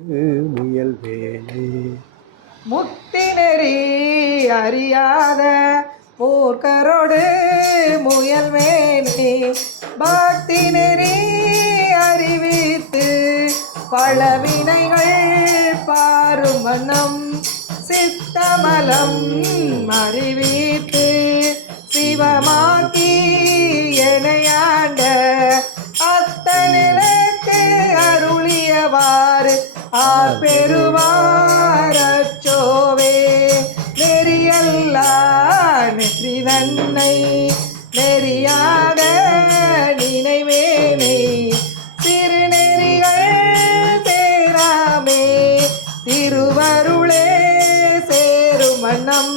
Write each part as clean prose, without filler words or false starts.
முயல்வேனே முக்தி நெறி அறியாத மூர்க்கரோடு முயல்வேனே பக்தி நெறி அறிவித்து பழவினைகள் பாரும் வண்ணம் சித்தமலம் அறிவித்து சிவமாக்கி எனையாண்ட அத்தனிலக்கு அருளியவாறு பெறுவாரச்சோவே நெறியல்லா நெறி தன்னை நெறியாக நினைவேனே திருநெறிகள் சேராமே திருவருளே சேரும் வண்ணம்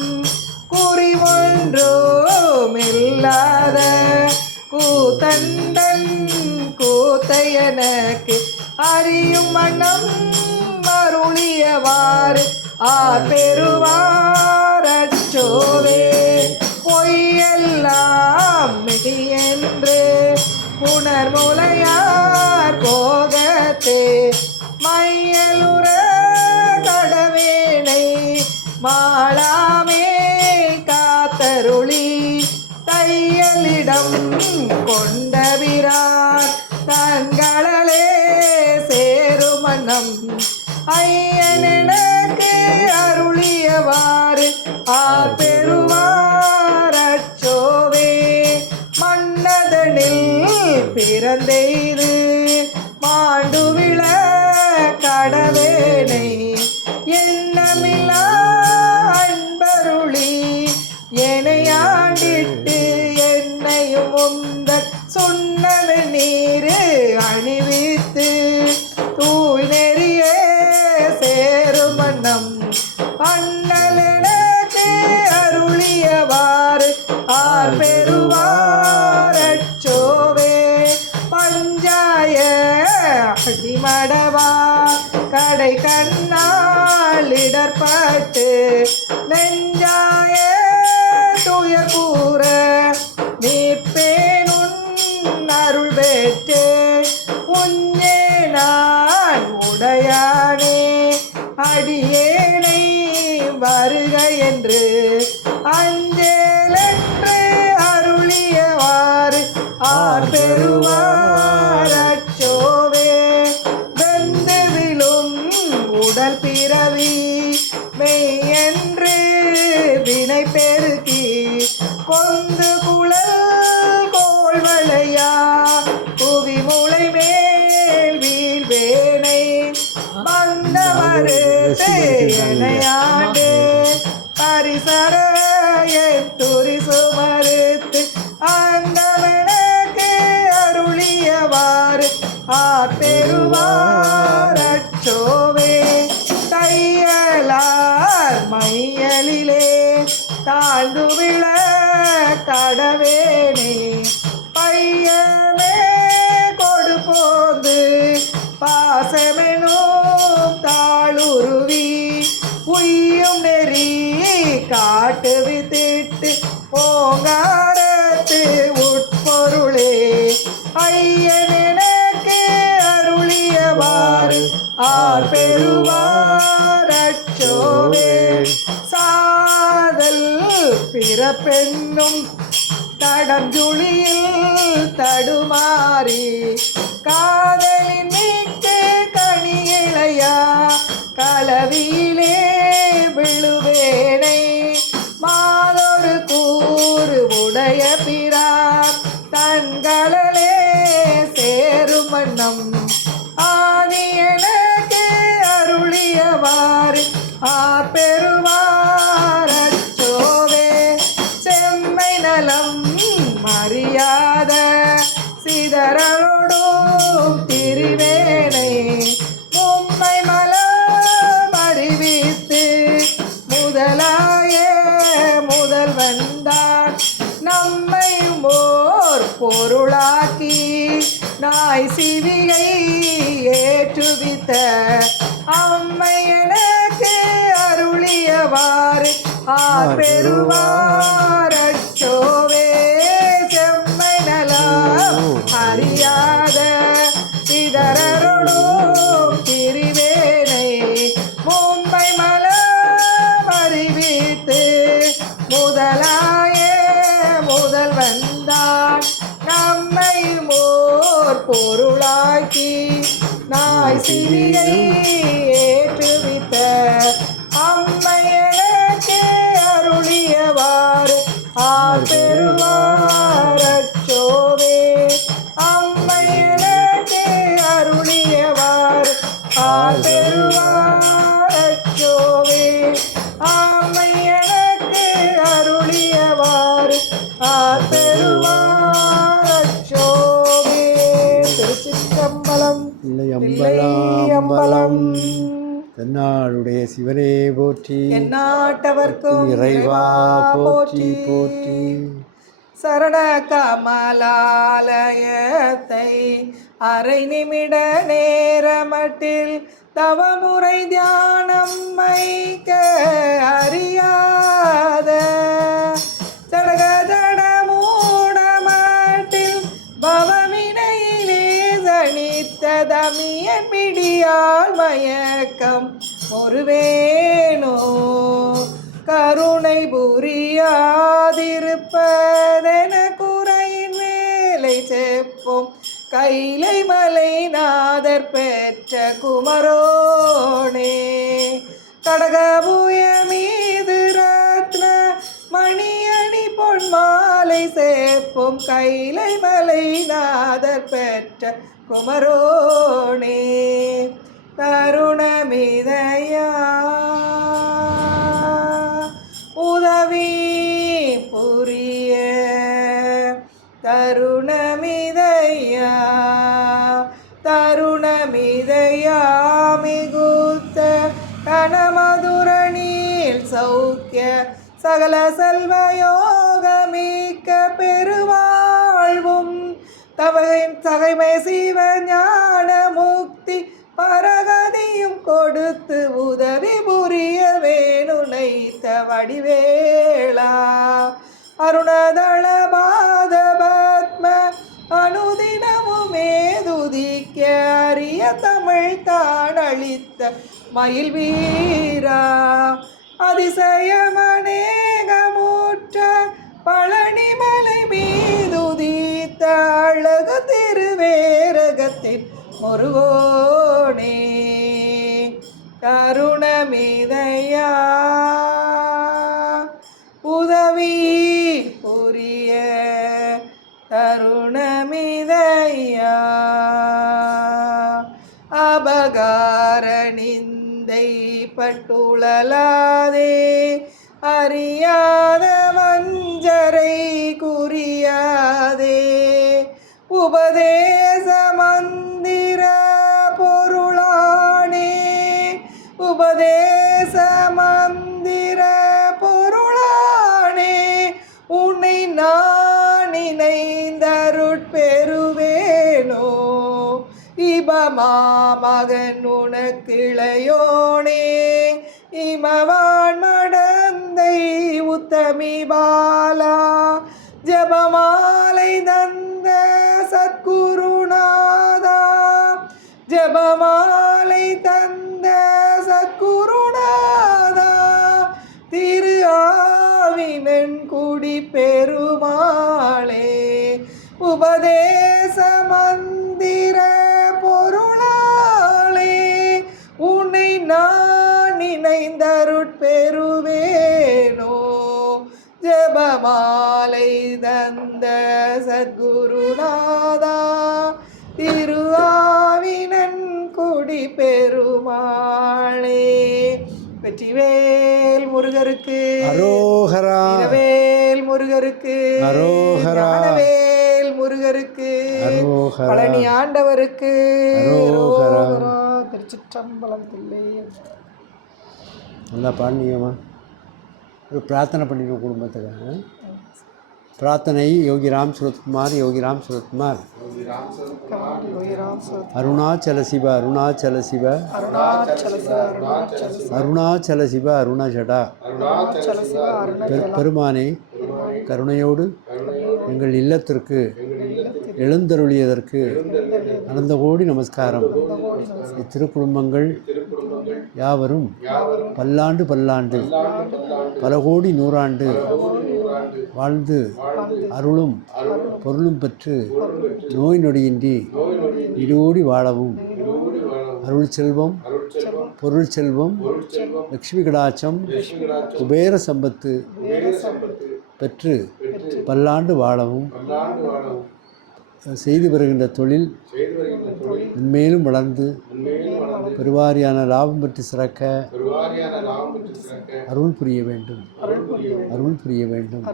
குறி ஒன்றும் இல்லாத கூத்தண்டன் கூத்தை எனக்கு அறியும் வண்ணம் அருளியவாறு பெறுவாரச்சோவே பொய்யெல்லாம் மெய்யென்று புனர்முலையார் போகத்தே மையலுற கடவேனை மாளாமே காத்தருளி தையலிடம் கொண்டவிரார் தன்களே சேரும் வண்ணம் ஐயனெனக்கு அருளியவாறு பெறுவாரச்சோவே மன்னதனில் பிறந்தெய்து மாண்டுவிழ கடவேனை எண்ணமில்லா அன்பருளி எனையாண்டிட்டு என்னையும் உந்த சொன்னது நீரு அணிவித்து தூய் நெறியே சேரும் வண்ணம் அண்ணலெனக்கு அருளியவாறு பெறுவாரச்சோவே பஞ்சாய அடிமடவா கடை கண்ணால் இடர்பட்டு நெஞ்சாய துயர் கூற நீப்பேனுன் அருள் பெற்று உஞ்சே நான் உடையானே அடியேனை வருக என்று அஞ்சேலென்று அருளியவாறு பெறுவாரச்சோவே வெந்து விழும் உடல் பிறவி மெய்யென்று வினை பெருக்கி கொந்து குழல் கோள்வளையா புவி முளை மேல் வீழ்வேனை வந்தவரு எனையாண்டு பரிசர துரிசு மறுத்து அந்தவனுக்கு அருளியவாறு பெறுவாரச்சோவே தையலார் மையலிலே தாழ்ந்து விழ கடவேனே பையமே கொடுப்போந்து பாசமெனும் தாளுருவி உய்யும் நெறி காட்டு வித்திட்டு போங்காரத்து உட்பொருளே ஐயனெனக்கு அருளியவாறு பெறுவாரச்சோவே சாதல் பிறப்பென்னும் தடஞ்சுழியில் தடுமாறி காதலின் மீட்டு கனி இளையா கலவியிலே விழுவேனை மாதொரு கூறு உடைய பிறார் தன்களே சேரும் வண்ணம் ஆதி எனக்கு அருளியவாறு பெறுவாரச்சோவே செம்மை நலம் அறியாத சிதறலோடும் திரிவேனை மும்மை மலம் அறிவித்து முதலாய முதல்வந்தான் நம்மை ஓர் பொருளாக்கி நாய் சிவிகை ஏற்றுவித்த அம்மை எனக்கு அருளியவாறு பெறுவாரச்சோவே செம்மை நலம் அறியாத சிதறலோடும் திரிவேனை ஏற்றுவித்த அம்மையனுக்கு அருளியவாறு ஆர்பெருவார் அச்சோவே. அம்மையனுக்கு அருளியவாறு ஆர்பெருவார் அச்சோவே. அம்மையனுக்கு அருளியவாறு ஆர்பெருவார் அச்சோவே. திருச்சிற்றம்பலம். அம்பலம். தென்னாடுடைய சிவனே போற்றி, எந்நாட்டவர்க்கும் இறைவா போற்றி போற்றி. சரண கமலாலயத்தை அரை நிமிட நேரமட்டில் தவமுறை தியானம் வைக்க அறியாத ஜடக ஜட மூடமட்டில் பவமினையிலே சனித்ததமியன் பிடியால் மயக்கம் ஒருவேனோ கருணை புரியாதிருப்பதென குறையின் மேலை செப்போம் கைலை மலை நாதர் பெற்ற குமரோனே. கடகபுய மீது ரத்ன மணியணி பொன்மாலை சேர்ப்போம் கைலை மலை நாதர் பெற்ற குமரோனே. கருணமிதயா உதவி புரிய தருணமிதயா தருணமிதயா மிகுத்த கனமதுரணில் சௌக்கிய சகல செல்வயோகமிக்க பெருவாழ்வும் தகைமை சிவ ஞான முக்தி பரகதியும் கொடுத்து உதவி புரிய வேணுனைத்த வடிவேளா. அருணதள பாத பத்ம அனுதினமுமே துதிக்க அரிய தமிழ் தானளித்த மயில் வீரா. அதிசயமநேகமுற்ற பழனிமலை மீதுதித்த அழகு திருவேரகத்தின் முருகோனே. கருணமிதயா உதவி புரிய தருணமிதயா. அபகார நிந்தை பட்டுழலாதே அறியாத வஞ்சரை குறியாதே. உபதேச மந்திர பொருளானே உபதேச மந்திர பொருளானே. உன்னை நான் நினைந்தருட்பெறுவேனோ இபமா மகன் உனக்கிளையோனே. இமவான் மடந்தை உத்தமி பாலா ஜபமாலை தந்த சத்குருநாதா. ஜபமாலை தந்த சத்குருநாதா. திரு ஆவினன் குடி பெருமாளே. உபதேச மந்திர பொருளாளே. உன்னை நான் நினைந்தருட்பெறுவேனோ ஜபமாலை தந்த சத்குருநாதா. திரு ஆவினன் குடி பெருமாளே. வெற்றிவேல் முருகருக்கு அரோகரா. வேல் முருகருக்கு அரோகரா. வேல் முருகருக்கு அரோகரா. பழனி ஆண்டவருக்கு அரோகரா. திருச்சிற்றம்பலம். தில்லை நல்லா பாண்டியம்மா ஒரு பிரார்த்தனை பண்ணிடுவோம் குடும்பத்துக்காக. பிரார்த்தனை. யோகிராம் சுரத்குமார் யோகிராம் சுரத்குமார் அருணாச்சல சிவ அருணாச்சல சிவ அருணாச்சல சிவ அருணாச்சடா. பெருமானே கருணையோடு எங்கள் இல்லத்திற்கு எழுந்தருளியதற்கு அனந்த கோடி நமஸ்காரம். இத்திருக்குடும்பங்கள் யாவரும் பல்லாண்டு பல்லாண்டு பல கோடி நூறாண்டு வாழ்ந்து அருளும் பொருளும் பெற்று நோய் நொடியின்றி இடியோடி வாழவும் அருள் செல்வம், பொருள் செல்வம், லக்ஷ்மி கடாட்சம், குபேர சம்பத்து பெற்று பல்லாண்டு வாழவும், செய்து வருகின்ற தொழில் மென்மேலும் வளர்ந்து பெருவாரியான லாபம் பெற்று சிறக்க அருள் புரிய வேண்டும். அருள் புரிய வேண்டும்.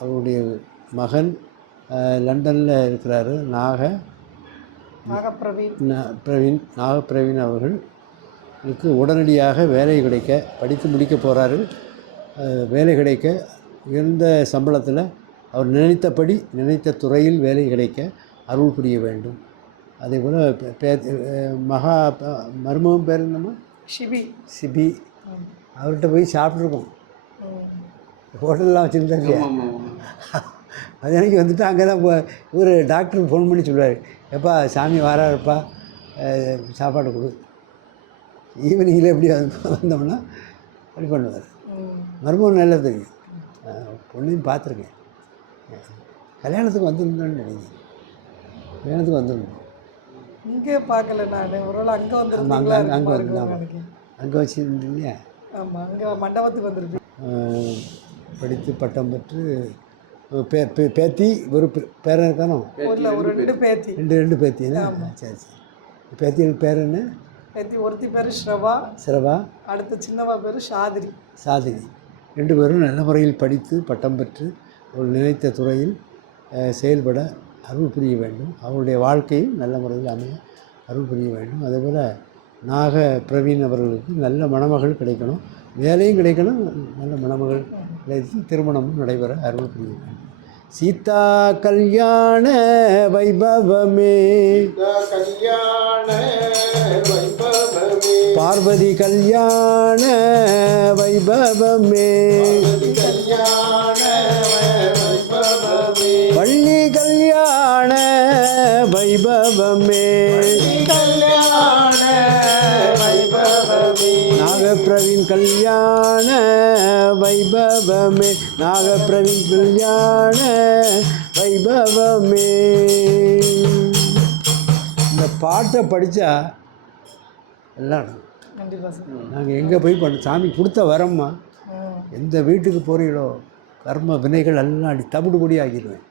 அவருடைய மகன் லண்டனில் இருக்கிறாரு, நாகப்பிரவீன் அவர்களுக்கு உடனடியாக வேலை கிடைக்க, படித்து முடிக்க போகிறாரு, வேலை கிடைக்க உயர்ந்த சம்பளத்தில் அவர் நினைத்த துறையில் வேலை கிடைக்க அருள் புரிய வேண்டும். அதே போல் மருமகன் பேர் என்னம்மா? சிபி. அவர்கிட்ட போய் சாப்பிட்ருக்கோம், ஹோட்டல்லாம் வச்சுருந்தாங்க இல்லையா, அது எனக்கு வந்துட்டு அங்கே தான் இவர் டாக்டருக்கு ஃபோன் பண்ணி சொல்லுவார், எப்பா சாமி வராருப்பா, சாப்பாடு கொடு. ஈவினிங்கில் எப்படி வந்தோம்னா அப்படி பண்ணுவார். மருமகன் நல்லா தெரியும், பொண்ணையும் பார்த்துருக்கேன். கல்யாணத்துக்கு வந்துருந்தோன்னு நினைக்கிறேன், கல்யாணத்துக்கு வந்துருந்தோம். இங்கே பார்க்கல நான், ஒரு அங்கே வந்து அங்கே வச்சுருந்தேன் இல்லையா? ஆமாம், அங்கே மண்டபத்துக்கு வந்துருக்கு. படித்து பட்டம் பெற்று பேத்தி ஒரு பேரன் இருக்கானோ? ஒரு ரெண்டு பேத்தி. ரெண்டு பேத்தியா? சரி சரி. பேத்தியோட பேர் என்ன? பேத்தி ஒருத்தி பேர் ஸ்ரவா, அடுத்த சின்னவா பேர் சாதிரி. ரெண்டு பேரும் நல்ல முறையில் படித்து பட்டம் பெற்று ஒரு நினைத்த துறையில் செயல்பட அருள் புரிய வேண்டும். அவருடைய வாழ்க்கையும் நல்ல முறையில் அமைய அருள் புரிய வேண்டும். அதேபோல் பிரவீன் அவர்களுக்கு நல்ல மணமகள் கிடைக்கணும், வேலையும் கிடைக்கணும், நல்ல மணமகள் கிடைத்து திருமணமும் நடைபெற அருள் புரிய வேண்டும். சீதா கல்யாண வைபவமே, பார்வதி கல்யாண வைபவமே, வள்ளி கல்யாண வைபவமே, நாகப்பிரவீன் கல்யாண வைபவமே, நாகப்பிரவீன் கல்யாண வைபவமே. இந்த பாட்டை படித்தா எல்லாம் நாங்கள் எங்கே போய் சாமி கொடுத்த வரம்மா, எந்த வீட்டுக்கு போகிறீங்களோ கர்ம வினைகள் எல்லாம் அடி தவிடுபடி ஆகிடுவேன்.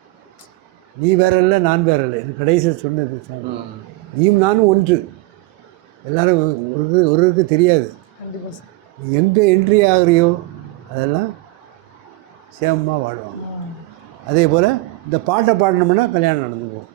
நீ வேற இல்லை, நான் வேற இல்லை. எனக்கு கடைசியில் சொன்னது சாமி, நீயும் நானும் ஒன்று. எல்லோரும் ஒருவருக்கு தெரியாது. நீ எங்கே என்ட்ரி ஆகிறியோ அதெல்லாம் சேமமாக வாழ்வாங்க. அதே போல் இந்த பாட்டை பாடினோம்னா கல்யாணம் நடந்து போகும்.